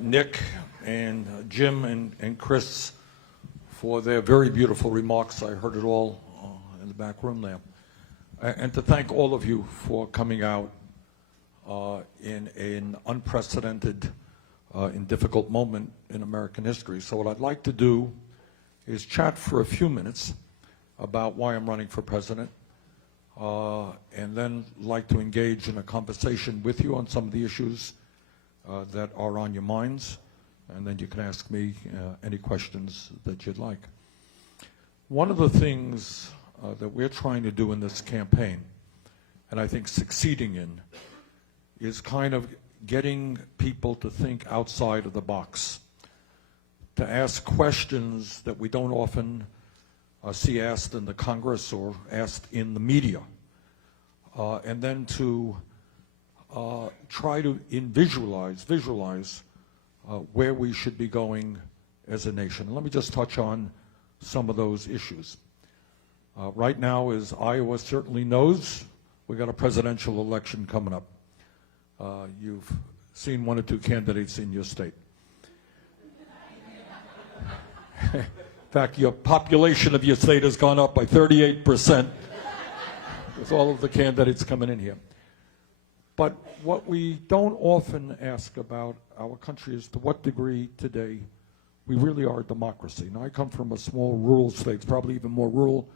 Nick and Jim and Chris for their very beautiful remarks. I heard it all in the back room there. And to thank all of you for coming out in an unprecedented and difficult moment in American history. So what I'd like to do is chat for a few minutes about why I'm running for president, and then like to engage in a conversation with you on some of the issues that are on your minds, and then you can ask me any questions that you'd like. One of the things that we're trying to do in this campaign, and I think succeeding in, is kind of getting people to think outside of the box, to ask questions that we don't often see asked in the Congress or asked in the media, and then to try to visualize where we should be going as a nation. And let me just touch on some of those issues. Right now, as Iowa certainly knows, we got a presidential election coming up. You've seen one or two candidates in your state. In fact, your population of your state has gone up by 38% with all of the candidates coming in here. But what we don't often ask about our country is to what degree today we really are a democracy. Now, I come from a small rural state, it's probably even more rural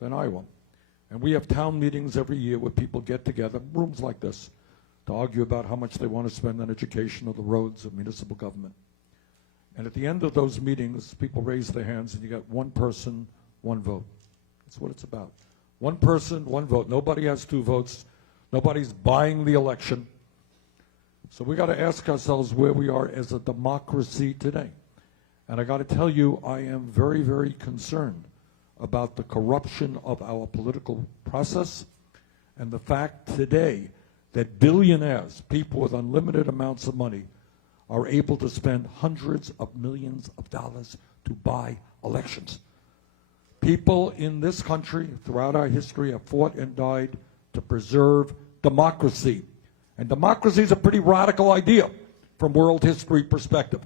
than Iowa. And we have town meetings every year where people get together, rooms like this, to argue about how much they want to spend on education or the roads or municipal government. And at the end of those meetings, people raise their hands and you got one person, one vote. That's what it's about. One person, one vote. Nobody has two votes. Nobody's buying the election. So we got to ask ourselves where we are as a democracy today. And I got to tell you, I am very, very concerned about the corruption of our political process and the fact today that billionaires, people with unlimited amounts of money, are able to spend hundreds of millions of dollars to buy elections. People in this country throughout our history have fought and died to preserve democracy. And democracy is a pretty radical idea from world history perspective.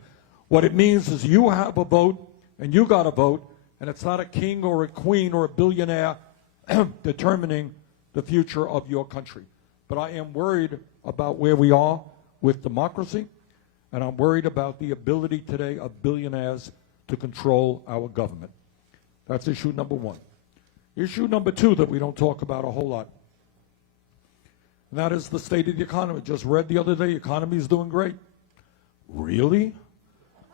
What it means is you have a vote and you got a vote, and it's not a king or a queen or a billionaire determining the future of your country. But I am worried about where we are with democracy, and I'm worried about the ability today of billionaires to control our government. That's issue number one. Issue number two that we don't talk about a whole lot, and that is the state of the economy. Just read the other day, the economy is doing great. Really?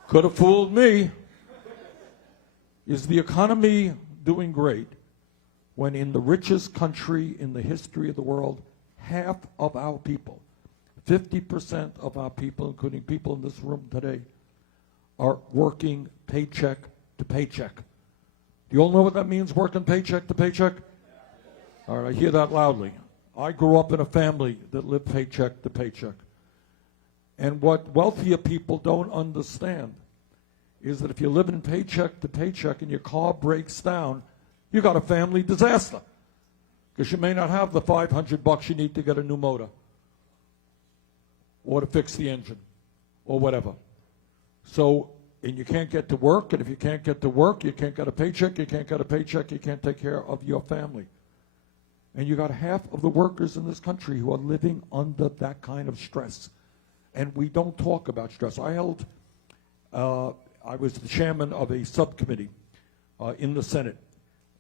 Could have fooled me. Is the economy doing great when in the richest country in the history of the world, half of our people, 50% of our people, including people in this room today, are working paycheck to paycheck? Do you all know what that means, working paycheck to paycheck? All right, I hear that loudly. I grew up in a family that lived paycheck to paycheck. And what wealthier people don't understand is that if you're living paycheck to paycheck and your car breaks down, you got a family disaster. Because you may not have the $500 you need to get a new motor, or to fix the engine, or whatever. So, and you can't get to work, and if you can't get to work, you can't get a paycheck, you can't get a paycheck, you can't take care of your family. And you got half of the workers in this country who are living under that kind of stress. And we don't talk about stress. I was the chairman of a subcommittee in the Senate,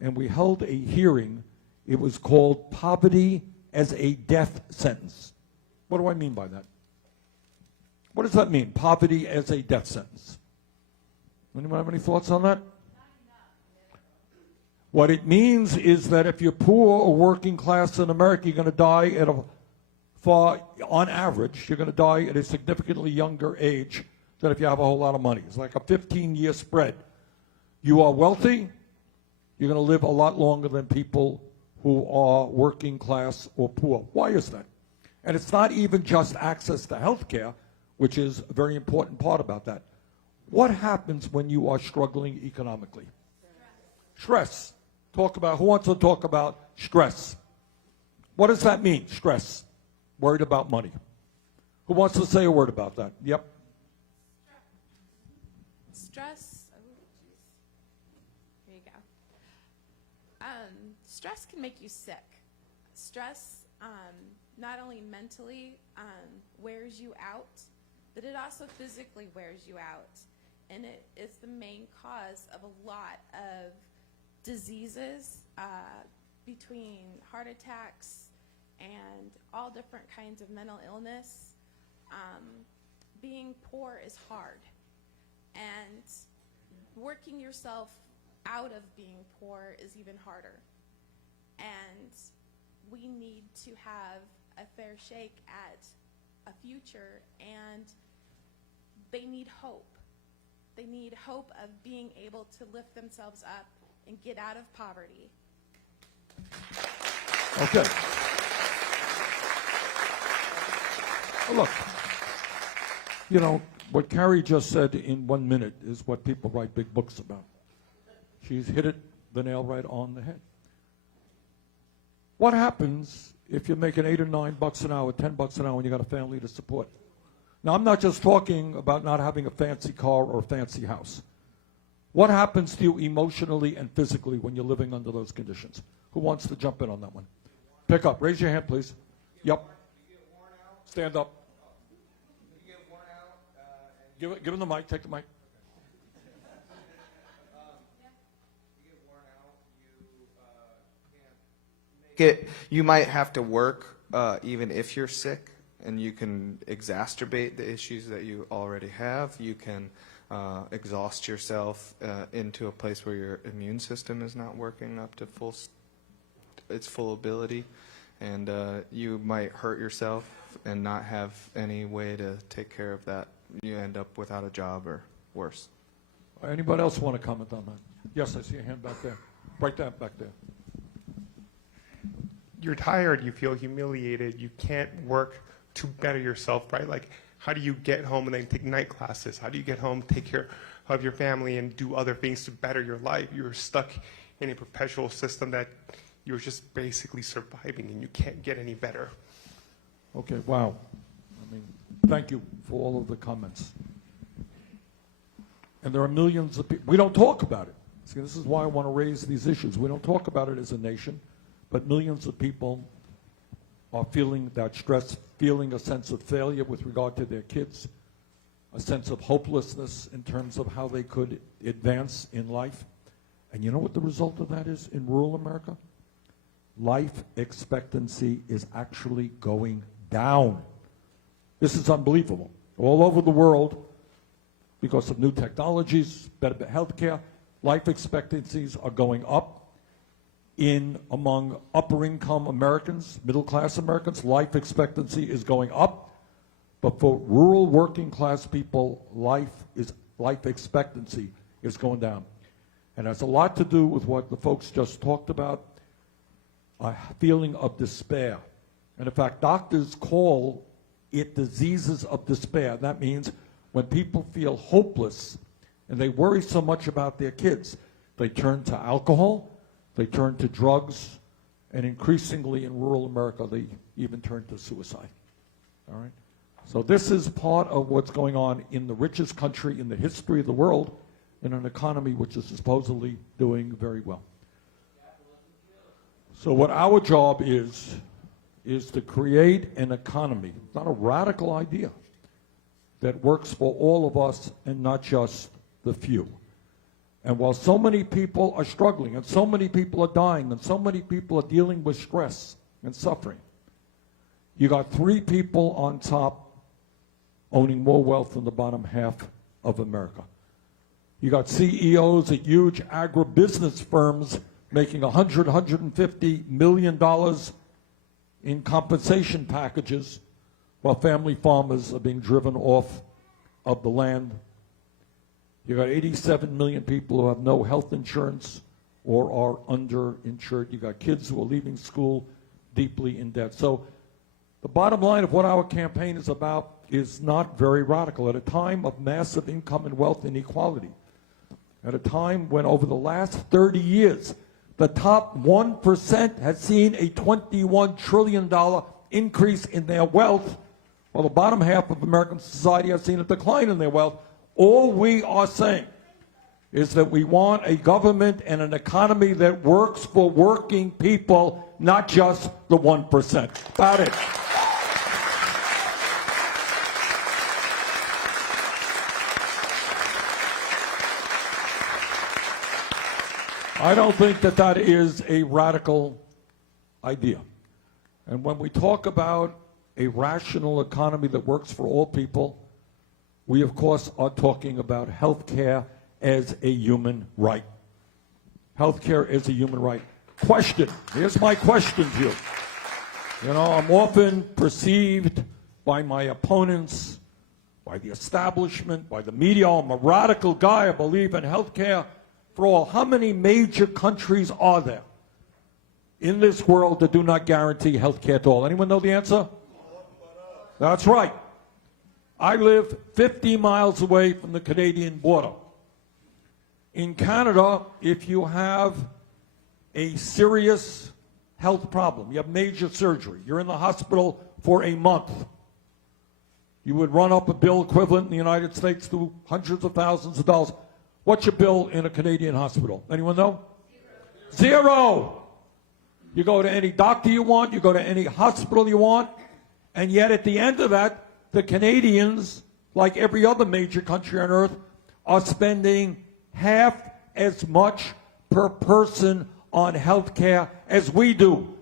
and we held a hearing. It was called Poverty as a Death Sentence. What do I mean by that? What does that mean, poverty as a death sentence? Anyone have any thoughts on that? What it means is that if you're poor or working class in America, you're going to die at on average, you're going to die at a significantly younger age than if you have a whole lot of money. It's like a 15-year spread. You are wealthy, you're going to live a lot longer than people who are working class or poor. Why is that? And it's not even just access to health care, which is a very important part about that. What happens when you are struggling economically? Stress. Who wants to talk about stress? What does that mean, stress? Worried about money. Who wants to say a word about that? Yep. Stress can make you sick. Stress, not only mentally wears you out, but it also physically wears you out. And it is the main cause of a lot of diseases, between heart attacks and all different kinds of mental illness. Being poor is hard, and working yourself out of being poor is even harder. And we need to have a fair shake at a future, and they need hope. They need hope of being able to lift themselves up and get out of poverty. Okay. Well, look, you know, what Carrie just said in 1 minute is what people write big books about. She's hit the nail right on the head. What happens if you're making $8 or $9 an hour, $10 an hour, and you got a family to support? Now, I'm not just talking about not having a fancy car or a fancy house. What happens to you emotionally and physically when you're living under those conditions? Who wants to jump in on that one? Pick up. Raise your hand, please. Yep. Stand up. Give him the mic. Take the mic. You might have to work even if you're sick, and you can exacerbate the issues that you already have. You can exhaust yourself into a place where your immune system is not working up to its full ability, and you might hurt yourself and not have any way to take care of that. You end up without a job or worse. Anybody else want to comment on that? Yes, I see a hand back there. Right there, back there. You're tired, you feel humiliated, you can't work to better yourself, right? Like, how do you get home and then take night classes? How do you get home, take care of your family, and do other things to better your life? You're stuck in a perpetual system that you're just basically surviving, and you can't get any better. Okay, wow. I mean, thank you for all of the comments. And there are millions of people. We don't talk about it. See, this is why I want to raise these issues. We don't talk about it as a nation, but millions of people are feeling that stress, feeling a sense of failure with regard to their kids, a sense of hopelessness in terms of how they could advance in life. And you know what the result of that is in rural America? Life expectancy is actually going down. This is unbelievable. All over the world, because of new technologies, better health care, life expectancies are going up. Among upper income Americans, middle class Americans, life expectancy is going up. But for rural working class people, life expectancy is going down. And that's a lot to do with what the folks just talked about, a feeling of despair. And in fact, doctors call it diseases of despair. That means when people feel hopeless and they worry so much about their kids, they turn to alcohol, they turn to drugs, and increasingly in rural America, they even turn to suicide. All right? So this is part of what's going on in the richest country in the history of the world, in an economy which is supposedly doing very well. So what our job is to create an economy, not a radical idea, that works for all of us and not just the few. And while so many people are struggling, and so many people are dying, and so many people are dealing with stress and suffering, you got 3 people on top owning more wealth than the bottom half of America. You got CEOs at huge agribusiness firms making $100, $150 million in compensation packages, while family farmers are being driven off of the land. You got 87 million people who have no health insurance or are underinsured. You got kids who are leaving school deeply in debt. So the bottom line of what our campaign is about is not very radical. At a time of massive income and wealth inequality, at a time when over the last 30 years, the top 1% has seen a $21 trillion increase in their wealth, while the bottom half of American society has seen a decline in their wealth. All we are saying is that we want a government and an economy that works for working people, not just the 1%. About it. I don't think that that is a radical idea. And when we talk about a rational economy that works for all people, we of course are talking about health care as a human right. Health care is a human right. Question. Here's my question to you. You know, I'm often perceived by my opponents, by the establishment, by the media. I'm a radical guy. I believe in health care for all. How many major countries are there in this world that do not guarantee health care to all? Anyone know the answer? That's right. I live 50 miles away from the Canadian border. In Canada, if you have a serious health problem, you have major surgery, you're in the hospital for a month, you would run up a bill equivalent in the United States to hundreds of thousands of dollars. What's your bill in a Canadian hospital? Anyone know? Zero. You go to any doctor you want, you go to any hospital you want, and yet at the end of that, the Canadians, like every other major country on earth, are spending half as much per person on health care as we do.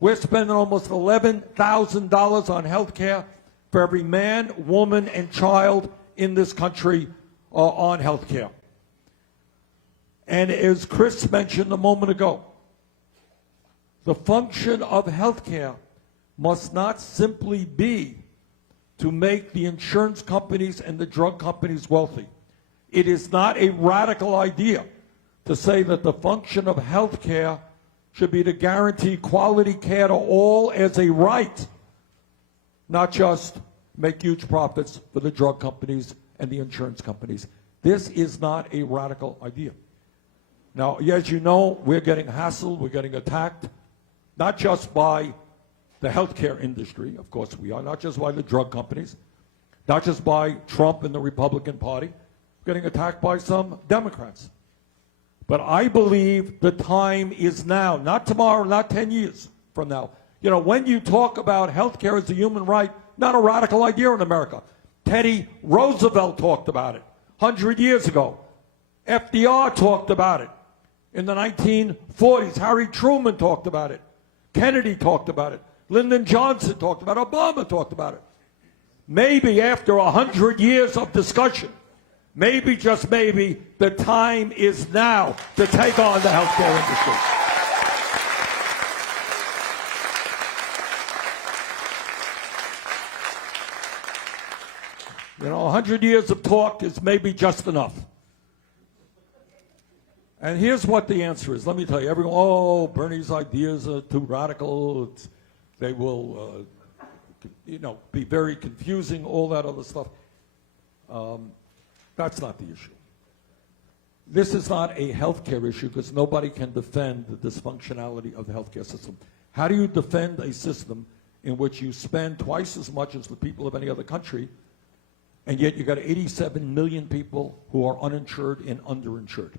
We're spending almost $11,000 on health care for every man, woman, and child in this country on health care. And as Chris mentioned a moment ago, the function of health care must not simply be to make the insurance companies and the drug companies wealthy. It is not a radical idea to say that the function of health care should be to guarantee quality care to all as a right, not just make huge profits for the drug companies and the insurance companies. This is not a radical idea. Now, as you know, we're getting hassled, we're getting attacked, not just by the healthcare industry, of course we are, not just by the drug companies, not just by Trump and the Republican Party, we're getting attacked by some Democrats. But I believe the time is now, not tomorrow, not 10 years from now. You know, when you talk about healthcare as a human right, not a radical idea in America. Teddy Roosevelt talked about it 100 years ago. FDR talked about it in the 1940s. Harry Truman talked about it. Kennedy talked about it. Lyndon Johnson talked about it. Obama talked about it. Maybe after 100 years of discussion, maybe, just maybe, the time is now to take on the healthcare industry. You know, 100 years of talk is maybe just enough. And here's what the answer is. Let me tell you, everyone, oh, Bernie's ideas are too radical. They will, you know, be very confusing, all that other stuff. That's not the issue. This is not a healthcare issue because nobody can defend the dysfunctionality of the healthcare system. How do you defend a system in which you spend twice as much as the people of any other country, and yet you got 87 million people who are uninsured and underinsured?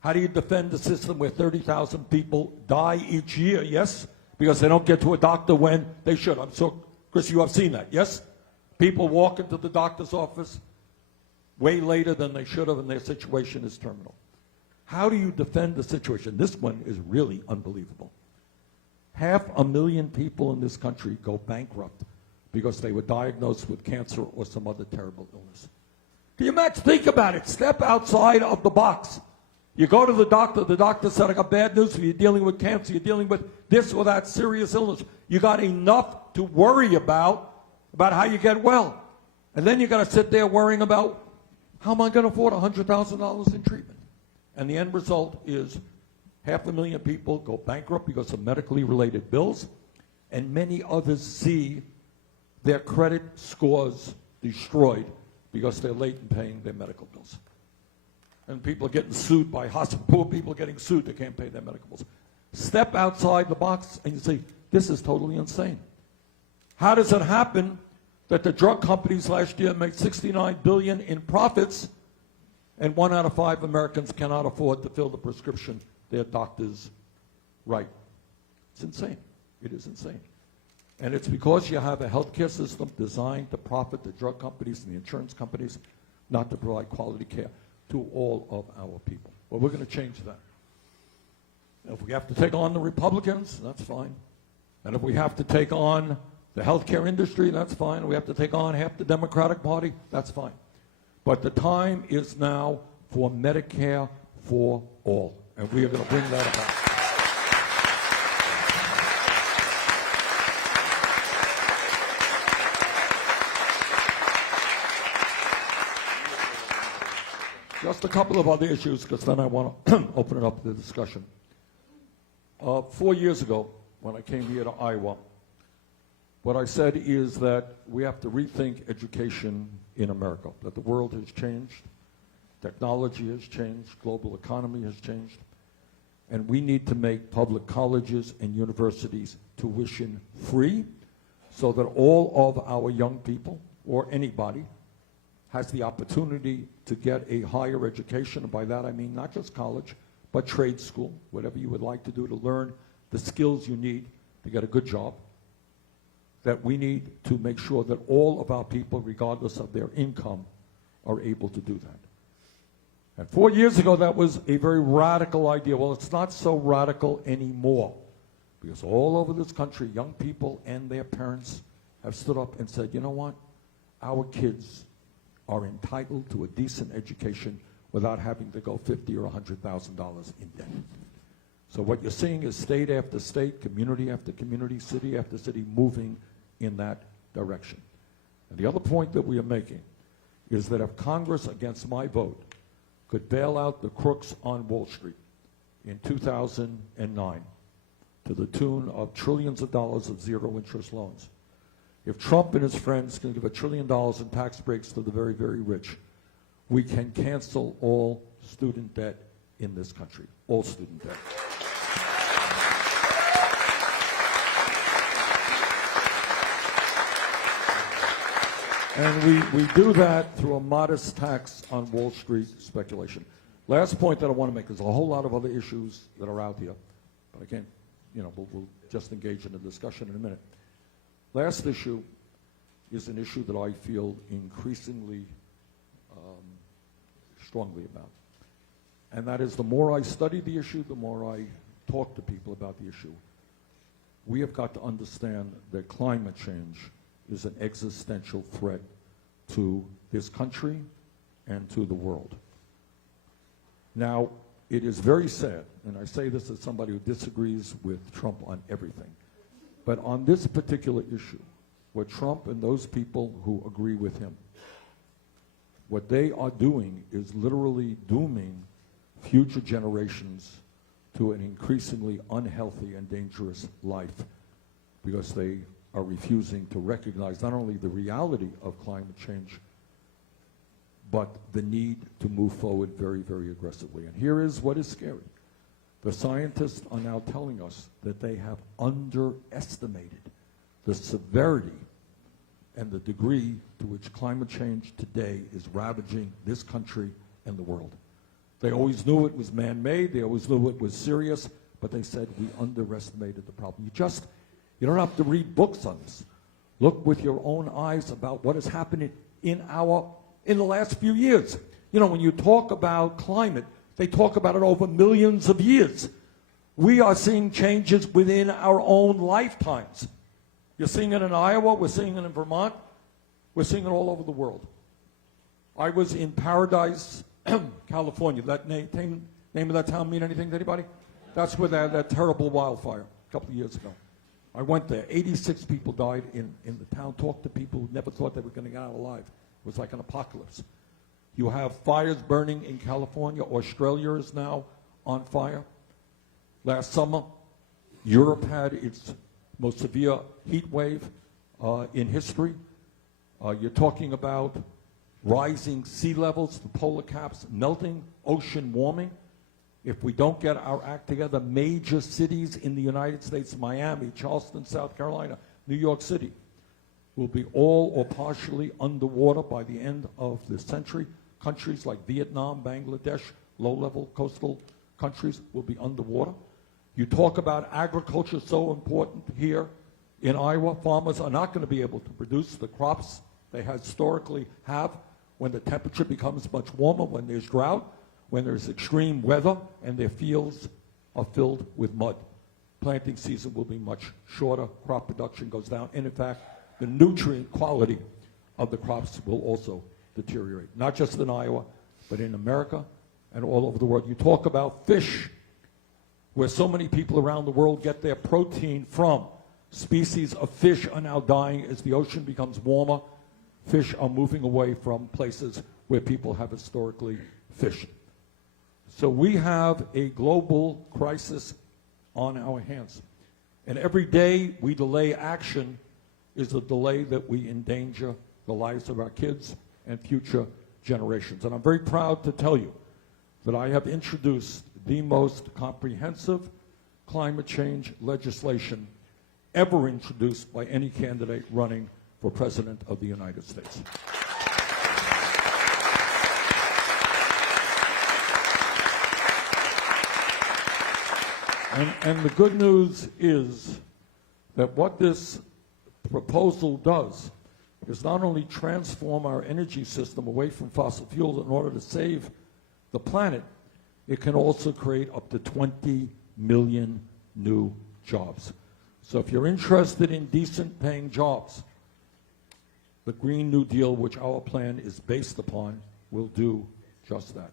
How do you defend a system where 30,000 people die each year, yes, because they don't get to a doctor when they should? I'm sure, Chris, you have seen that, yes? People walk into the doctor's office way later than they should have, and their situation is terminal. How do you defend the situation? This one is really unbelievable. 500,000 people in this country go bankrupt because they were diagnosed with cancer or some other terrible illness. Can you imagine? Think about it. Step outside of the box. You go to the doctor said, I got bad news for you. You're dealing with cancer, you're dealing with this or that serious illness. You got enough to worry about how you get well. And then you got to sit there worrying about, how am I going to afford $100,000 in treatment? And the end result is 500,000 people go bankrupt because of medically related bills, and many others see their credit scores destroyed because they're late in paying their medical bills. And people are getting sued by hospitals. Poor people are getting sued. They can't pay their medical bills. Step outside the box and you say, this is totally insane. How does it happen that the drug companies last year made $69 billion in profits, And 1 out of 5 Americans cannot afford to fill the prescription their doctors write. It's insane. It is insane. And it's because you have a healthcare system designed to profit the drug companies and the insurance companies, not to provide quality care to all of our people. But we're going to change that. If we have to take on the Republicans, that's fine. And if we have to take on the healthcare industry, that's fine. We have to take on half the Democratic Party, that's fine. But the time is now for Medicare for all. And we are going to bring that about. Just a couple of other issues, because then I want to open it up to the discussion. 4 years ago, when I came here to Iowa, what I said is that we have to rethink education in America, that the world has changed, technology has changed, global economy has changed, and we need to make public colleges and universities tuition free so that all of our young people, or anybody, has the opportunity to get a higher education. And by that I mean not just college, but trade school, whatever you would like to do to learn the skills you need to get a good job. That we need to make sure that all of our people, regardless of their income, are able to do that. And 4 years ago, that was a very radical idea. Well, it's not so radical anymore, because all over this country, young people and their parents have stood up and said, you know what? Our kids are entitled to a decent education without having to go $50,000 or $100,000 in debt. So what you're seeing is state after state, community after community, city after city moving in that direction. And the other point that we are making is that if Congress, against my vote, could bail out the crooks on Wall Street in 2009 to the tune of trillions of dollars of zero-interest loans, if Trump and his friends can give $1 trillion in tax breaks to the very, very rich, we can cancel all student debt in this country, all student debt. And we do that through a modest tax on Wall Street speculation. Last point that I want to make, there's a whole lot of other issues that are out here, but I can't, we'll just engage in a discussion in a minute. Last issue is an issue that I feel increasingly strongly about. And that is, the more I study the issue, the more I talk to people about the issue. We have got to understand that climate change is an existential threat to this country and to the world. Now, it is very sad, and I say this as somebody who disagrees with Trump on everything, but on this particular issue, what Trump and those people who agree with him, what they are doing is literally dooming future generations to an increasingly unhealthy and dangerous life, because they are refusing to recognize not only the reality of climate change, but the need to move forward very, very aggressively. And here is what is scary. The scientists are now telling us that they have underestimated the severity and the degree to which climate change today is ravaging this country and the world. They always knew it was man-made, they always knew it was serious, but they said we underestimated the problem. You don't have to read books on this. Look with your own eyes about what is happening in the last few years. When you talk about climate, they talk about it over millions of years. We are seeing changes within our own lifetimes. You're seeing it in Iowa, we're seeing it in Vermont, we're seeing it all over the world. I was in Paradise, California. That name of that town mean anything to anybody? That's where that terrible wildfire a couple of years ago. I went there. 86 people died in the town. Talked to people who never thought they were going to get out alive. It was like an apocalypse. You have fires burning in California. Australia is now on fire. Last summer, Europe had its most severe heat wave in history. You're talking about rising sea levels, the polar caps melting, ocean warming. If we don't get our act together, major cities in the United States, Miami, Charleston, South Carolina, New York City, will be all or partially underwater by the end of this century. countries like Vietnam, Bangladesh, low-level coastal countries will be underwater. You talk about agriculture so important here in Iowa. Farmers are not going to be able to produce the crops they historically have when the temperature becomes much warmer, when there's drought, when there's extreme weather, and their fields are filled with mud. Planting season will be much shorter, crop production goes down, and in fact, the nutrient quality of the crops will also deteriorate, not just in Iowa, but in America and all over the world. You talk about fish, where so many people around the world get their protein from. Species of fish are now dying as the ocean becomes warmer. Fish are moving away from places where people have historically fished. So we have a global crisis on our hands. And every day we delay action is a delay that we endanger the lives of our kids and future generations. And I'm very proud to tell you that I have introduced the most comprehensive climate change legislation ever introduced by any candidate running for President of the United States. And the good news is that what this proposal does is not only transform our energy system away from fossil fuels in order to save the planet, it can also create up to 20 million new jobs. So if you're interested in decent paying jobs, the Green New Deal, which our plan is based upon, will do just that.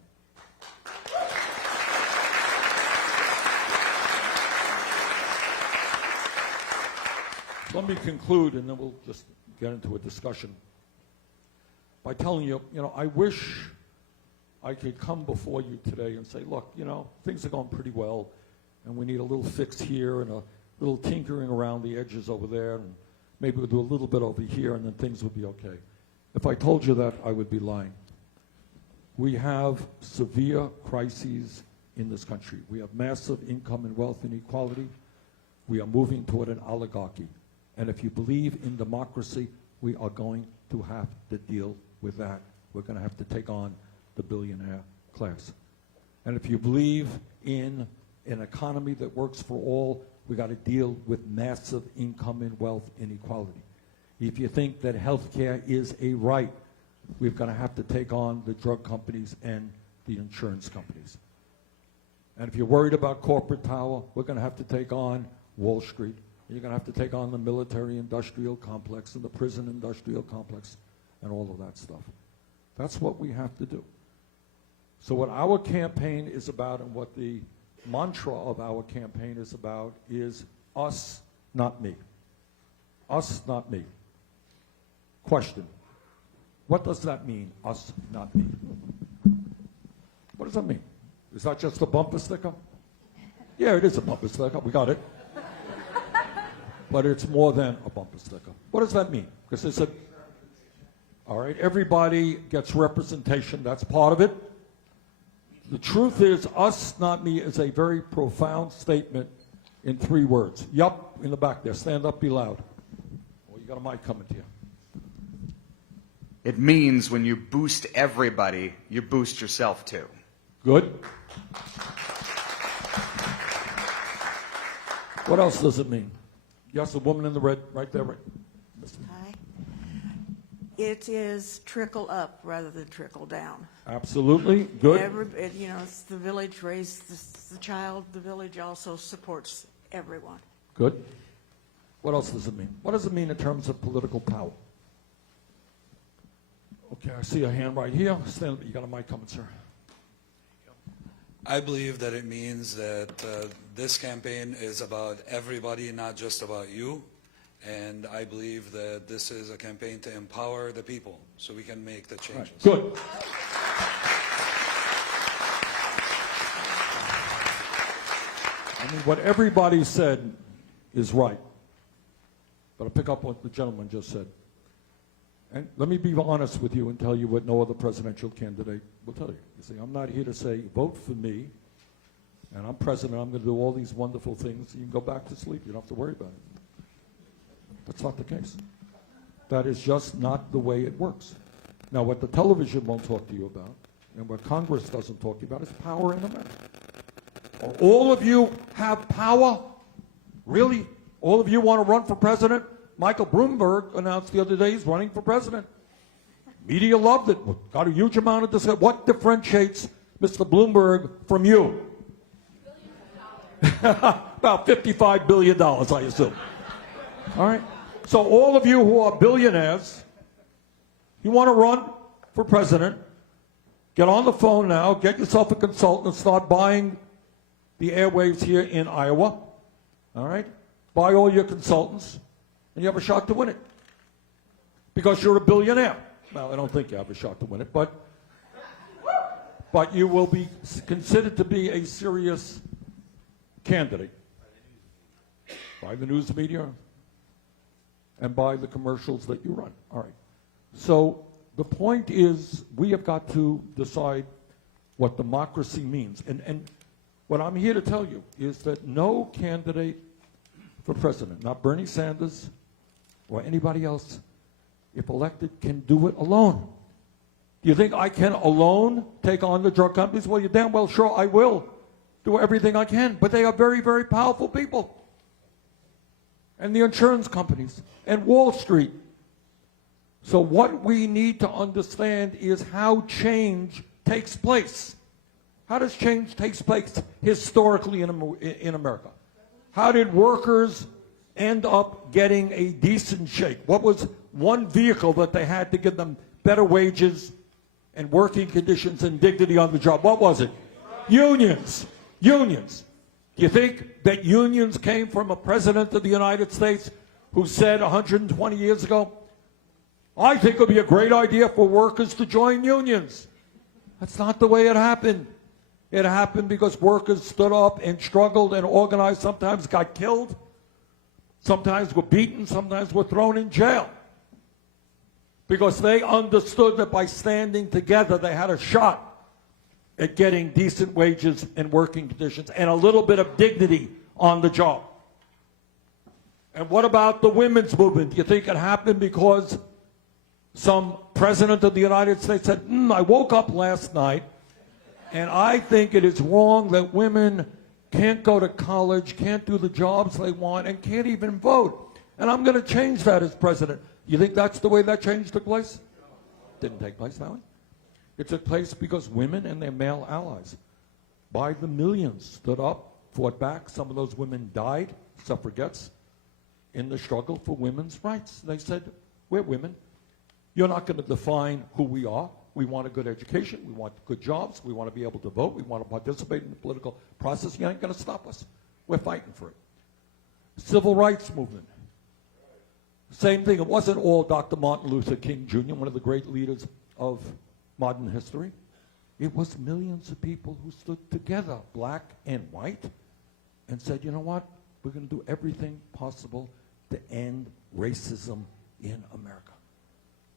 Let me conclude, and then we'll just get into a discussion by telling you, I wish I could come before you today and say, look, things are going pretty well, and we need a little fix here and a little tinkering around the edges over there, and maybe we'll do a little bit over here, and then things will be okay. If I told you that, I would be lying. We have severe crises in this country. We have massive income and wealth inequality. We are moving toward an oligarchy. And if you believe in democracy, we are going to have to deal with that. We're going to have to take on the billionaire class. And if you believe in an economy that works for all, we got to deal with massive income and wealth inequality. If you think that health care is a right, we're going to have to take on the drug companies and the insurance companies. And if you're worried about corporate power, we're going to have to take on Wall Street. You're going to have to take on the military-industrial complex and the prison-industrial complex and all of that stuff. That's what we have to do. So what our campaign is about and what the mantra of our campaign is about is us, not me. Us, not me. Question. What does that mean, us, not me? What does that mean? Is that just a bumper sticker? Yeah, it is a bumper sticker. We got it. But it's more than a bumper sticker. What does that mean? Because they said, all right, everybody gets representation. That's part of it. The truth is, us, not me, is a very profound statement in 3 words. Yup, in the back there. Stand up, be loud. Well, you got a mic coming to you. It means when you boost everybody, you boost yourself too. Good. What else does it mean? Yes, the woman in the red, right there. Right. Hi. It is trickle up rather than trickle down. Absolutely. Good. It's the village raised the child. The village also supports everyone. Good. What else does it mean? What does it mean in terms of political power? Okay, I see a hand right here. Stand up. You got a mic coming, sir. I believe that it means that this campaign is about everybody, not just about you. And I believe that this is a campaign to empower the people so we can make the changes. Right. Good. I mean, what everybody said is right. But I'll pick up what the gentleman just said. And let me be honest with you and tell you what no other presidential candidate will tell you. You see, I'm not here to say, vote for me, and I'm president, I'm going to do all these wonderful things. You can go back to sleep. You don't have to worry about it. That's not the case. That is just not the way it works. Now, what the television won't talk to you about, and what Congress doesn't talk to you about, is power in America. All of you have power? Really? All of you want to run for president? Michael Bloomberg announced the other day he's running for president. Media loved it. Got a huge amount of discussion. What differentiates Mr. Bloomberg from you? About $55 billion, I assume. All right? So all of you who are billionaires, you want to run for president, get on the phone now, get yourself a consultant, and start buying the airwaves here in Iowa. All right? Buy all your consultants, and you have a shot to win it. Because you're a billionaire. Well, I don't think you have a shot to win it, but you will be considered to be a serious candidate by the news media and by the commercials that you run. All right. So the point is we have got to decide what democracy means. And what I'm here to tell you is that no candidate for president, not Bernie Sanders or anybody else, if elected, can do it alone. Do you think I can alone take on the drug companies? Well, you're damn well sure I will do everything I can. But they are very, very powerful people. And the insurance companies and Wall Street. So what we need to understand is how change takes place. How does change take place historically in America? How did workers end up getting a decent shake? What was one vehicle that they had to give them better wages and working conditions and dignity on the job? What was it? Unions. Unions. Do you think that unions came from a president of the United States who said 120 years ago, I think it would be a great idea for workers to join unions? That's not the way it happened. It happened because workers stood up and struggled and organized, sometimes got killed, sometimes were beaten, sometimes were thrown in jail. Because they understood that by standing together, they had a shot at getting decent wages and working conditions and a little bit of dignity on the job. And what about the women's movement? Do you think it happened because some president of the United States said, I woke up last night and I think it is wrong that women can't go to college, can't do the jobs they want, and can't even vote. And I'm going to change that as president. You think that's the way that change took place? Didn't take place that way. It took place because women and their male allies, by the millions, stood up, fought back. Some of those women died, suffragettes, in the struggle for women's rights. They said, we're women. You're not going to define who we are. We want a good education. We want good jobs. We want to be able to vote. We want to participate in the political process. You ain't going to stop us. We're fighting for it. Civil rights movement. Same thing. It wasn't all Dr. Martin Luther King Jr., one of the great leaders of modern history. It was millions of people who stood together, black and white, and said, you know what? We're going to do everything possible to end racism in America.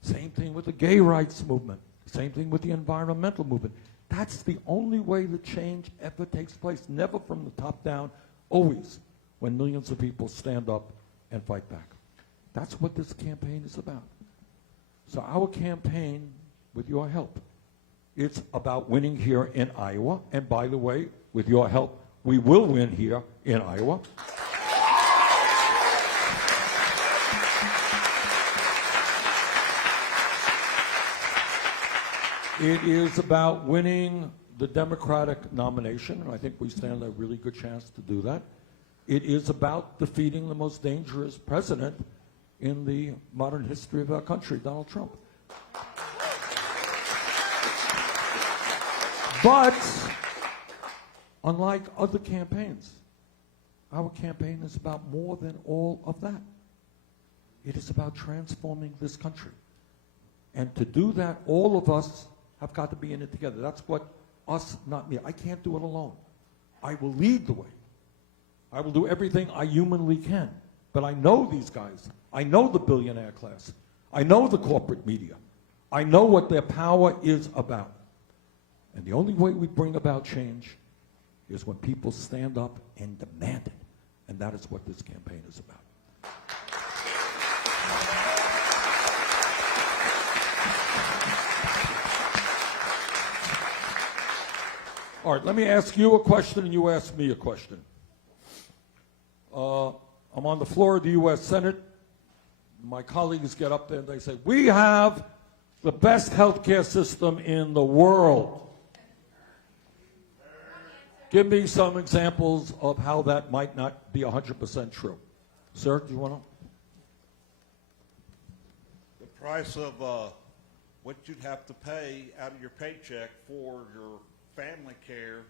Same thing with the gay rights movement. Same thing with the environmental movement. That's the only way the change ever takes place. Never from the top down, always when millions of people stand up and fight back. That's what this campaign is about. So our campaign, with your help, it's about winning here in Iowa. And by the way, with your help, we will win here in Iowa. It is about winning the Democratic nomination, and I think we stand a really good chance to do that. It is about defeating the most dangerous president in the modern history of our country, Donald Trump. But, unlike other campaigns, our campaign is about more than all of that. It is about transforming this country. And to do that, all of us have got to be in it together. That's what us, not me. I can't do it alone. I will lead the way. I will do everything I humanly can. But I know these guys. I know the billionaire class. I know the corporate media. I know what their power is about. And the only way we bring about change is when people stand up and demand it. And that is what this campaign is about. All right, let me ask you a question and you ask me a question. I'm on the floor of the U.S. Senate. My colleagues get up there and they say, we have the best healthcare system in the world. Give me some examples of how that might not be 100% true. Sir, do you want to? The price of what you'd have to pay out of your paycheck for your family care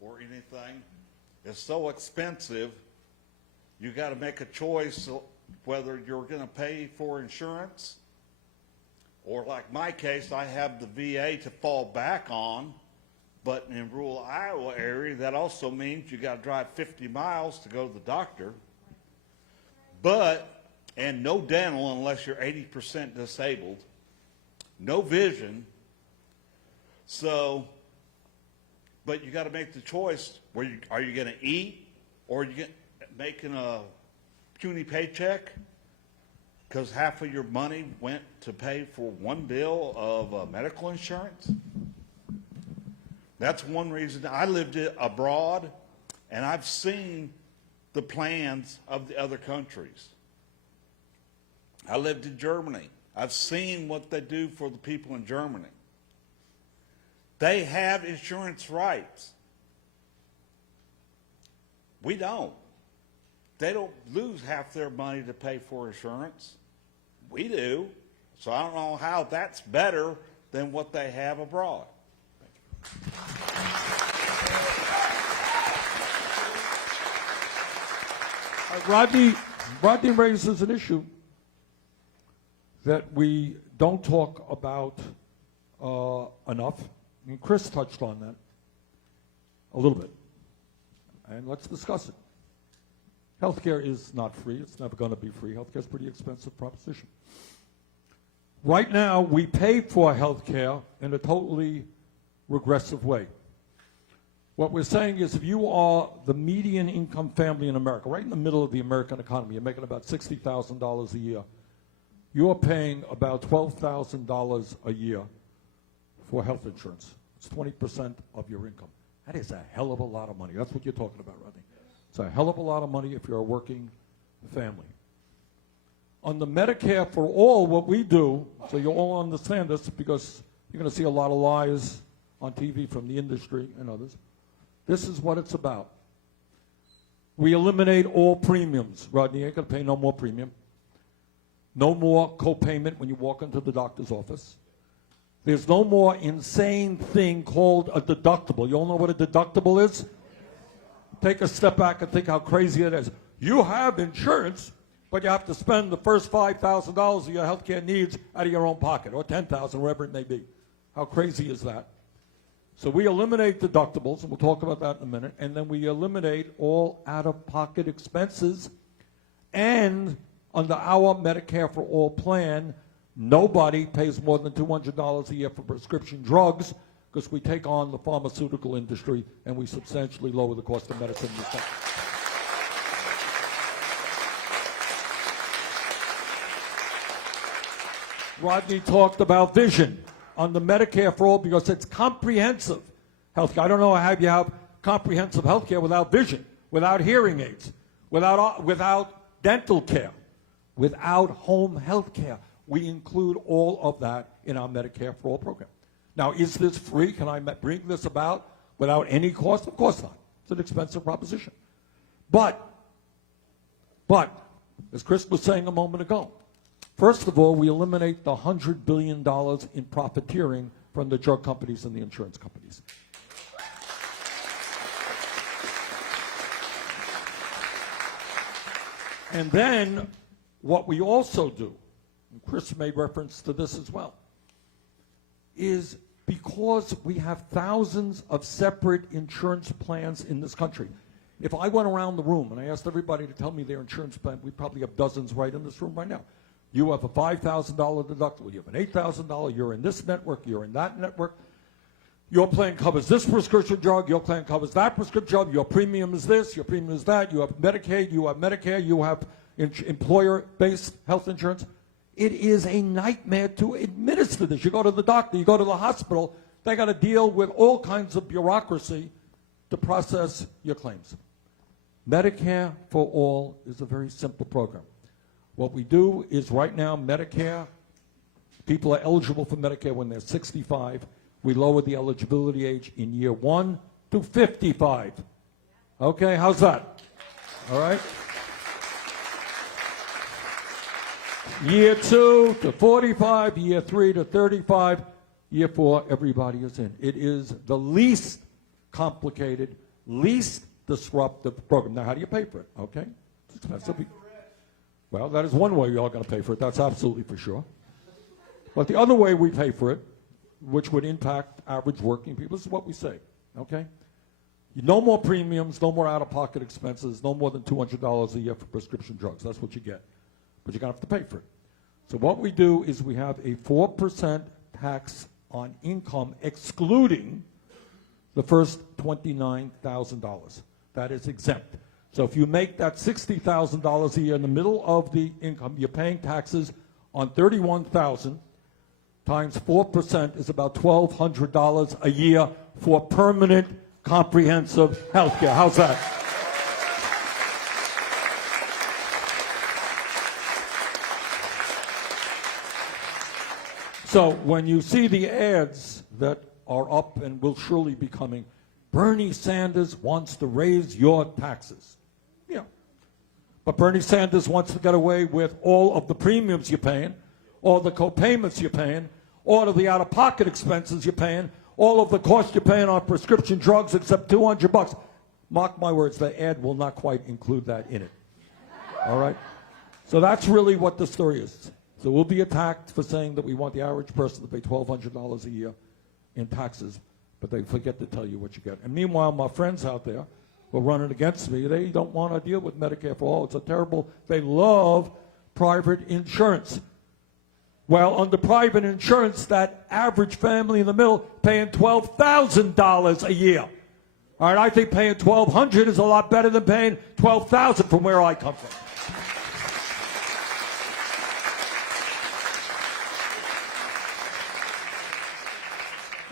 or anything is so expensive, you got to make a choice whether you're going to pay for insurance, or like my case, I have the VA to fall back on, but in rural Iowa area, that also means you got to drive 50 miles to go to the doctor. And no dental unless you're 80% disabled, no vision. So, but you got to make the choice, are you going to eat, or are you making a puny paycheck? Because half of your money went to pay for one bill of medical insurance. That's one reason. I lived abroad, and I've seen the plans of the other countries. I lived in Germany. I've seen what they do for the people in Germany. They have insurance rights. We don't. They don't lose half their money to pay for insurance. We do. So I don't know how that's better than what they have abroad. Rodney raises an issue that we don't talk about enough. I mean, Chris touched on that a little bit. And let's discuss it. Healthcare is not free. It's never going to be free. Healthcare is a pretty expensive proposition. Right now, we pay for healthcare in a totally regressive way. What we're saying is if you are the median income family in America, right in the middle of the American economy, you're making about $60,000 a year, you're paying about $12,000 a year for health insurance. It's 20% of your income. That is a hell of a lot of money. That's what you're talking about, Rodney. It's a hell of a lot of money if you're a working family. On the Medicare for All, what we do, so you all understand this because you're going to see a lot of lies on TV from the industry and others. This is what it's about. We eliminate all premiums. Rodney, you ain't going to pay no more premium. No more co-payment when you walk into the doctor's office. There's no more insane thing called a deductible. You all know what a deductible is? Take a step back and think how crazy it is. You have insurance, but you have to spend the first $5,000 of your health care needs out of your own pocket, or $10,000, wherever it may be. How crazy is that? So we eliminate deductibles, and we'll talk about that in a minute, and then we eliminate all out-of-pocket expenses. And under our Medicare for All plan, nobody pays more than $200 a year for prescription drugs because we take on the pharmaceutical industry and we substantially lower the cost of medicine in this country. Rodney talked about vision on the Medicare for All because it's comprehensive health care. I don't know how you have comprehensive health care without vision, without hearing aids, without dental care, without home health care. We include all of that in our Medicare for All program. Now, is this free? Can I bring this about without any cost? Of course not. It's an expensive proposition. But, as Chris was saying a moment ago, first of all, we eliminate the $100 billion in profiteering from the drug companies and the insurance companies. And then what we also do, and Chris made reference to this as well, is because we have thousands of separate insurance plans in this country. If I went around the room and I asked everybody to tell me their insurance plan, we probably have dozens right in this room right now. You have a $5,000 deductible, you have an $8,000, you're in this network, you're in that network. Your plan covers this prescription drug, your plan covers that prescription drug, your premium is this, your premium is that, you have Medicaid, you have Medicare, you have employer-based health insurance. It is a nightmare to administer this. You go to the doctor, you go to the hospital, They got to deal with all kinds of bureaucracy to process your claims. Medicare for All is a very simple program. What we do is right now, Medicare, people are eligible for Medicare when they're 65. We lower the eligibility age in year 1 to 55. Okay, how's that? All right? Year 2 to 45, year 3 to 35, year 4, everybody is in. It is the least complicated, least disruptive program. Now, how do you pay for it? Okay? It's expensive. Well, that is one way you're going to pay for it. That's absolutely for sure. But the other way we pay for it, which would impact average working people, this is what we say. Okay? No more premiums, no more out-of-pocket expenses, no more than $200 a year for prescription drugs. That's what you get. But you're going to have to pay for it. So what we do is we have a 4% tax on income excluding the first $29,000. That is exempt. So if you make that $60,000 a year in the middle of the income, you're paying taxes on $31,000 times 4% is about $1,200 a year for permanent comprehensive health care. How's that? So when you see the ads that are up and will surely be coming, Bernie Sanders wants to raise your taxes. Yeah. But Bernie Sanders wants to get away with all of the premiums you're paying, all the co-payments you're paying, all of the out-of-pocket expenses you're paying, all of the cost you're paying on prescription drugs except $200. Mark my words, the ad will not quite include that in it. All right? So that's really what the story is. So we'll be attacked for saying that we want the average person to pay $1,200 a year in taxes, but they forget to tell you what you get. And meanwhile, my friends out there who are running against me, they don't want to deal with Medicare for All. It's a terrible, they love private insurance. Well, under private insurance, that average family in the middle paying $12,000 a year. All right, I think paying $1,200 is a lot better than paying $12,000 from where I come from.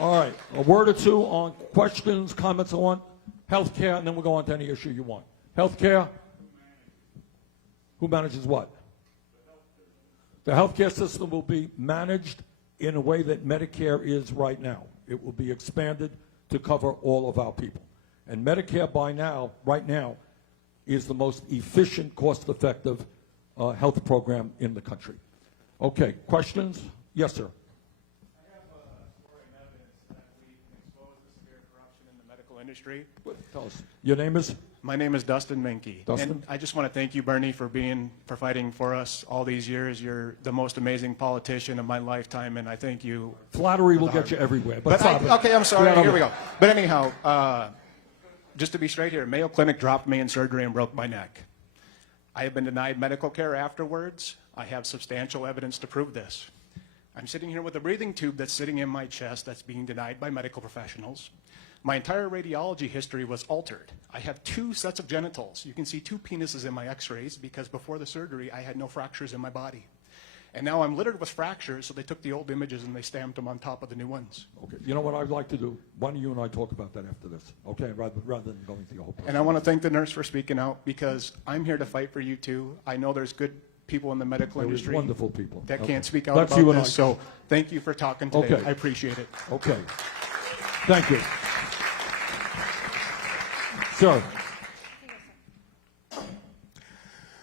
All right, a word or two on questions, comments on health care, and then we'll go on to any issue you want. Health care? Who manages what? The healthcare system will be managed in a way that Medicare is right now. It will be expanded to cover all of our people. And Medicare right now, is the most efficient, cost-effective health program in the country. Okay, questions? Yes, sir. I have story and evidence that we can expose the severe corruption in the medical industry. Tell us. Your name is? My name is Dustin Menke. Dustin? And I just want to thank you, Bernie, for fighting for us all these years. You're the most amazing politician of my lifetime, and I thank you. Flattery will get you everywhere. Okay, I'm sorry. Here we go. But anyhow, just to be straight here, Mayo Clinic dropped me in surgery and broke my neck. I have been denied medical care afterwards. I have substantial evidence to prove this. I'm sitting here with a breathing tube that's sitting in my chest that's being denied by medical professionals. My entire radiology history was altered. I have 2 sets of genitals. You can see 2 penises in my x-rays because before the surgery, I had no fractures in my body. And now I'm littered with fractures, so they took the old images and they stamped them on top of the new ones. Okay, you know what I'd like to do? Why don't you and I talk about that after this, okay, rather than going through the whole process. And I want to thank the nurse for speaking out because I'm here to fight for you too. I know there's good people in the medical There is industry wonderful people. that Okay. can't speak out That's about you and this, I. so thank you for talking today. Okay. I appreciate it. Okay. Thank you. Sir.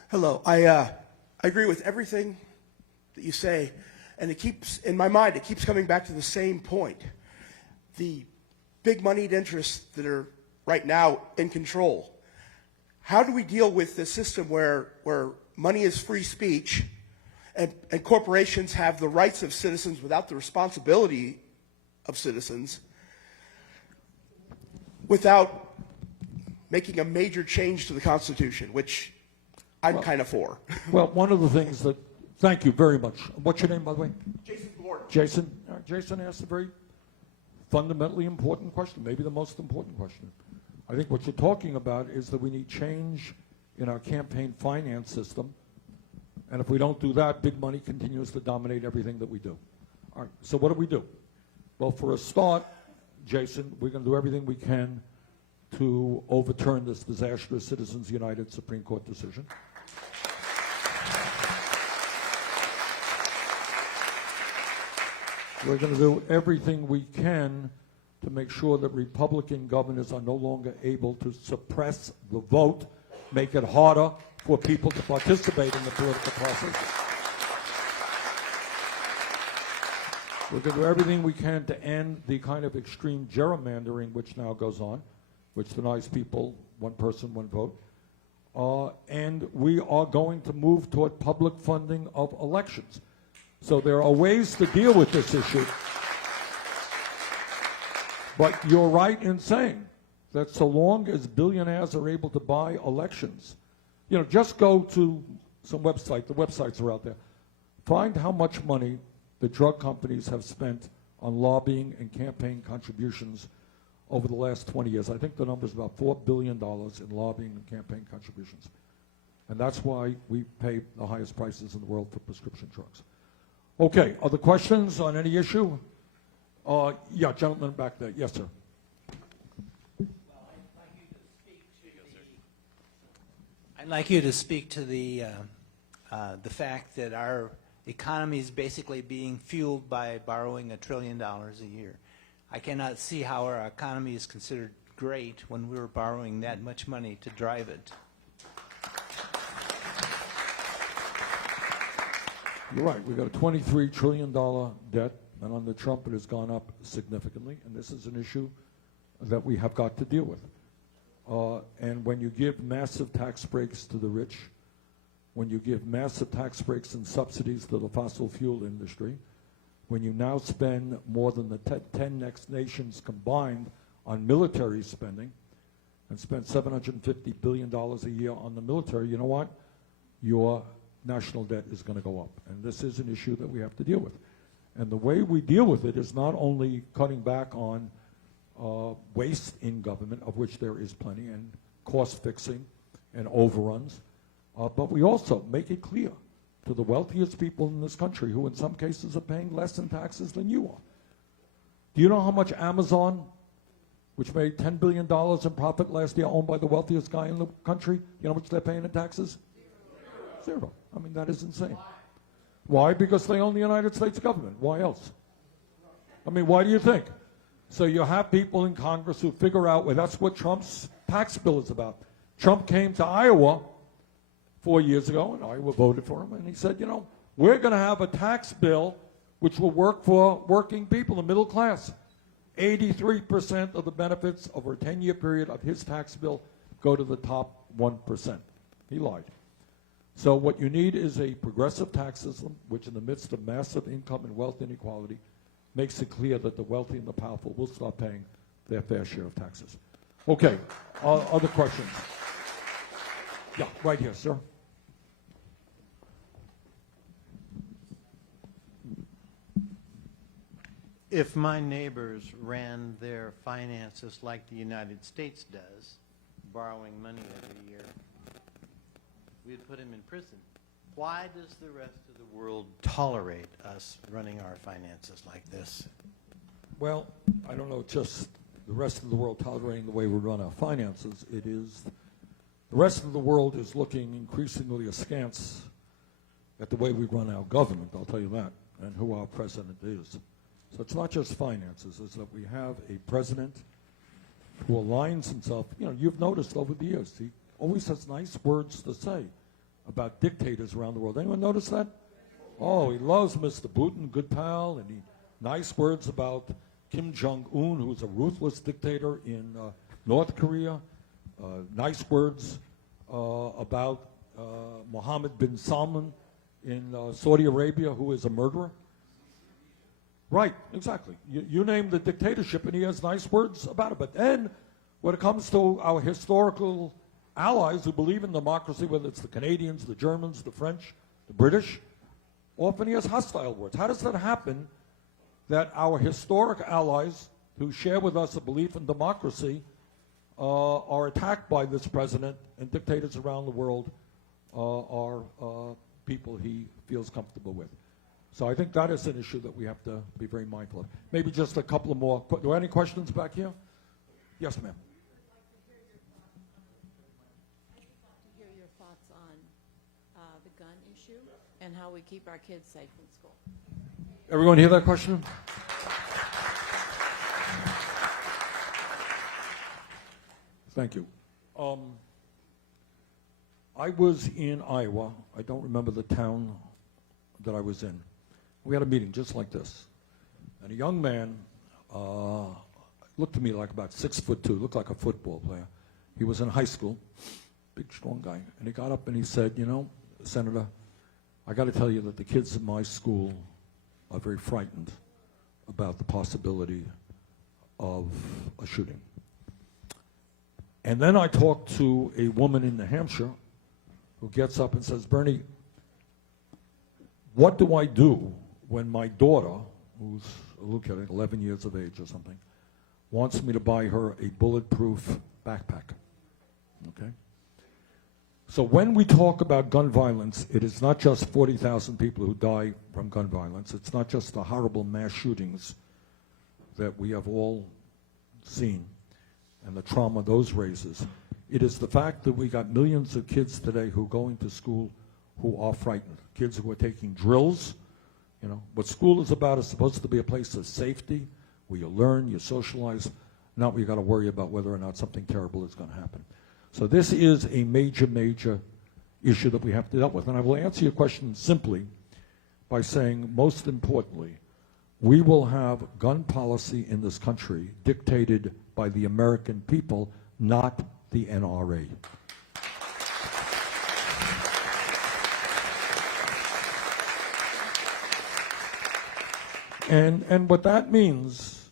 Hello. I agree with everything that you say, and it keeps, in my mind, it keeps coming back to the same point. The big moneyed interests that are right now in control. How do we deal with the system where money is free speech and corporations have the rights of citizens without the responsibility of citizens without making a major change to the Constitution, which I'm kind of for. Well, one of the things that, thank you very much. What's your name, by the way? Jason Gordon. Jason. Jason asked a very fundamentally important question, maybe the most important question. I think what you're talking about is that we need change in our campaign finance system, and if we don't do that, big money continues to dominate everything that we do. All right, so what do? Well, for a start, Jason, we're going to do everything we can to overturn this disastrous Citizens United Supreme Court decision. We're going to do everything we can to make sure that Republican governors are no longer able to suppress the vote, make it harder for people to participate in the political process. We're going to do everything we can to end the kind of extreme gerrymandering which now goes on, which denies people one person, one vote. And we are going to move toward public funding of elections. So there are ways to deal with this issue. But you're right in saying that so long as billionaires are able to buy elections, you know, just go to some website, the websites are out there, find how much money the drug companies have spent on lobbying and campaign contributions over the last 20 years. I think the number is about $4 billion in lobbying and campaign contributions. And that's why we pay the highest prices in the world for prescription drugs. Okay, other questions on any issue? Yeah, gentleman back there. Yes, sir. I'd like you to speak to the fact that our economy is basically being fueled by borrowing $1 trillion a year. I cannot see how our economy is considered great when we're borrowing that much money to drive it. You're right. We've got a $23 trillion debt, and under Trump it has gone up significantly, and this is an issue that we have got to deal with. And when you give massive tax breaks to the rich, when you give massive tax breaks and subsidies to the fossil fuel industry, when you now spend more than the 10 next nations combined on military spending, and spend $750 billion a year on the military, you know what? Your national debt is going to go up. And this is an issue that we have to deal with. And the way we deal with it is not only cutting back on waste in government, of which there is plenty, and cost fixing and overruns, but we also make it clear to the wealthiest people in this country, who in some cases are paying less in taxes than you are. Do you know how much Amazon, which made $10 billion in profit last year, owned by the wealthiest guy in the country, you know how much they're paying in taxes? Zero. I mean, that is insane. Why? Because they own the United States government. Why else? I mean, why do you think? So you have people in Congress who figure out, well, that's what Trump's tax bill is about. Trump came to Iowa 4 years ago, and Iowa voted for him, and he said, you know, we're going to have a tax bill which will work for working people, the middle class. 83% of the benefits over a 10-year period of his tax bill go to the top 1%. He lied. So what you need is a progressive tax system, which in the midst of massive income and wealth inequality, makes it clear that the wealthy and the powerful will start paying their fair share of taxes. Okay, other questions? Yeah, right here, sir. If my neighbors ran their finances like the United States does, borrowing money every year, we'd put him in prison. Why does the rest of the world tolerate us running our finances like this? Well, I don't know, just the rest of the world tolerating the way we run our finances. It is, the rest of the world is looking increasingly askance at the way we run our government, I'll tell you that, and who our president is. So it's not just finances, it's that we have a president who aligns himself. You know, you've noticed over the years, he always has nice words to say about dictators around the world. Anyone notice that? Oh, he loves Mr. Putin, good pal, and he nice words about Kim Jong-un, who's a ruthless dictator in North Korea. Nice words about Mohammed bin Salman in Saudi Arabia, who is a murderer. Right, exactly. You name the dictatorship, and he has nice words about it. But then, when it comes to our historical allies who believe in democracy, whether it's the Canadians, the Germans, the French, the British, often he has hostile words. How does that happen that our historic allies who share with us a belief in democracy are attacked by this president, and dictators around the world are people he feels comfortable with? So I think that is an issue that we have to be very mindful of. Maybe just a couple of more. Do there any questions back here? Yes, ma'am. To hear your thoughts on the gun issue and how we keep our kids safe in school. Everyone hear that question? Thank you. I was in Iowa. I don't remember the town that I was in. We had a meeting just like this. And a young man looked to me like about 6'2", looked like a football player. He was in high school, big, strong guy. And he got up and he said, you know, Senator, I got to tell you that the kids in my school are very frightened about the possibility of a shooting. And then I talked to a woman in New Hampshire who gets up and says, Bernie, what do I do when my daughter, who's, look at it, 11 years of age or something, wants me to buy her a bulletproof backpack? Okay? So when we talk about gun violence, it is not just 40,000 people who die from gun violence. It's not just the horrible mass shootings that we have all seen and the trauma those raises. It is the fact that we got millions of kids today who go into school who are frightened. Kids who are taking drills. You know, what school is about is supposed to be a place of safety, where you learn, you socialize, not where you got to worry about whether or not something terrible is going to happen. So this is a major, major issue that we have to deal with. And I will answer your question simply by saying, most importantly, we will have gun policy in this country dictated by the American people, not the NRA. And what that means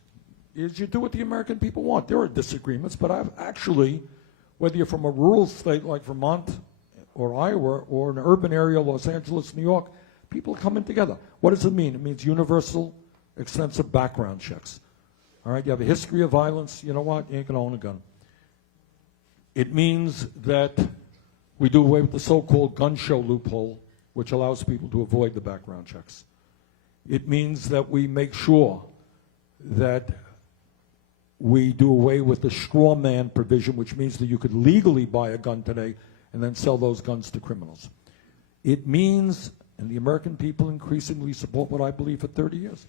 is you do what the American people want. There are disagreements, but I've actually, whether you're from a rural state like Vermont or Iowa or an urban area, Los Angeles, New York, people are coming together. What does it mean? It means universal, extensive background checks. All right, you have a history of violence, you know what? You ain't gonna own a gun. It means that we do away with the so-called gun show loophole, which allows people to avoid the background checks. It means that we make sure that we do away with the straw man provision, which means that you could legally buy a gun today and then sell those guns to criminals. It means, and the American people increasingly support what I believe for 30 years,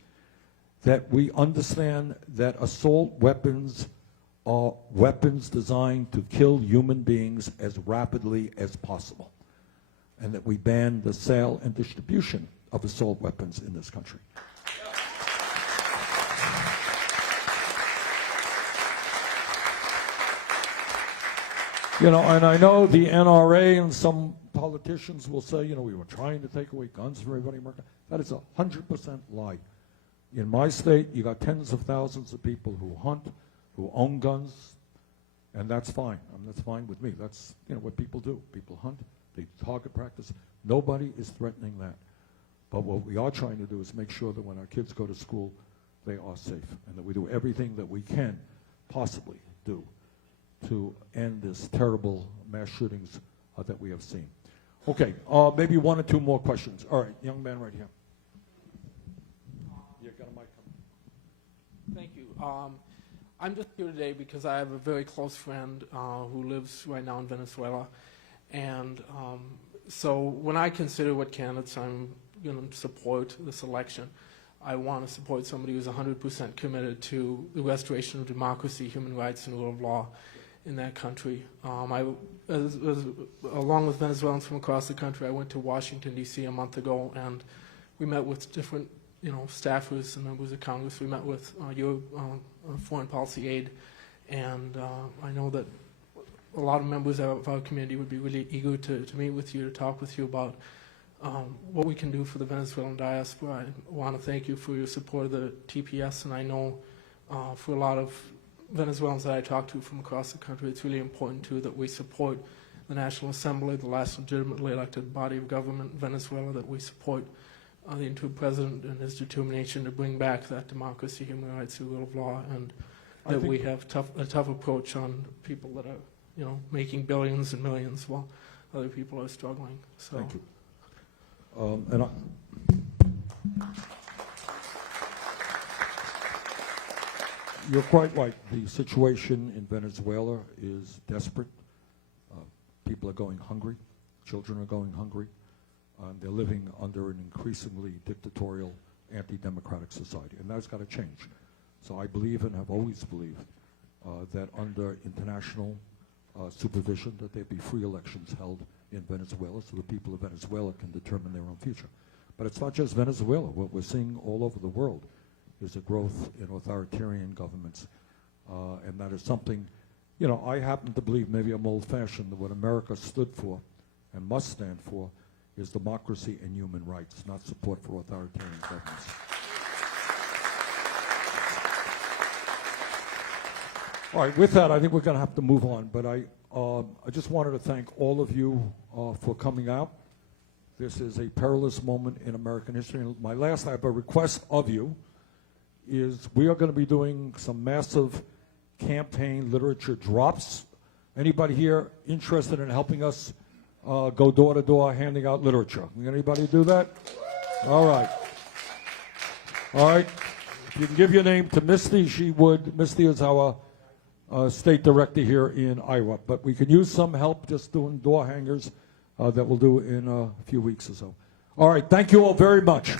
that we understand that assault weapons are weapons designed to kill human beings as rapidly as possible, and that we ban the sale and distribution of assault weapons in this country. You know, and I know the NRA and some politicians will say, you know, we were trying to take away guns from everybody in America. That is 100% lie. In my state, you got tens of thousands of people who hunt, who own guns, and that's fine. I mean, that's fine with me. That's, you know, what people do. People hunt, they target practice. Nobody is threatening that. But what we are trying to do is make sure that when our kids go to school, they are safe, and that we do everything that we can possibly do to end this terrible mass shootings that we have seen. Okay, maybe one or two more questions. All right, young man right here. You got a mic coming. Thank you. I'm just here today because I have a very close friend who lives right now in Venezuela. And so when I consider what candidates I'm going to support this election, I want to support somebody who's 100% committed to the restoration of democracy, human rights, and rule of law in that country. Along with Venezuelans from across the country, I went to Washington, D.C. a month ago, and we met with different staffers and members of Congress. We met with your foreign policy aide, and I know that a lot of members of our community would be really eager to meet with you, to talk with you about what we can do for the Venezuelan diaspora. I want to thank you for your support of the TPS, and I know for a lot of Venezuelans that I talk to from across the country, it's really important too that we support the National Assembly, the last legitimately elected body of government in Venezuela, that we support the interim president and his determination to bring back that democracy, human rights, and rule of law, and that we have a tough approach on people that are making billions and millions while other people are struggling. So. Thank you. And You're quite right. The situation in Venezuela is desperate. People are going hungry. Children are going hungry. They're living under an increasingly dictatorial, anti-democratic society, and that's got to change. So I believe and have always believed that under international supervision that there be free elections held in Venezuela so the people of Venezuela can determine their own future. But it's not just Venezuela. What we're seeing all over the world is a growth in authoritarian governments, and that is something, you know, I happen to believe, maybe I'm old-fashioned, that what America stood for and must stand for is democracy and human rights, not support for authoritarian governments. All right, with that, I think we're going to have to move on, but I just wanted to thank all of you for coming out. This is a perilous moment in American history. And I have a request of you, is we are going to be doing some massive campaign literature drops. Anybody here interested in helping us go door to door handing out literature? Anybody do that? All right. All right. If you can give your name to Misty, she would. Misty is our state director here in Iowa. But we can use some help just doing door hangers that we'll do in a few weeks or so. All right. Thank you all very much.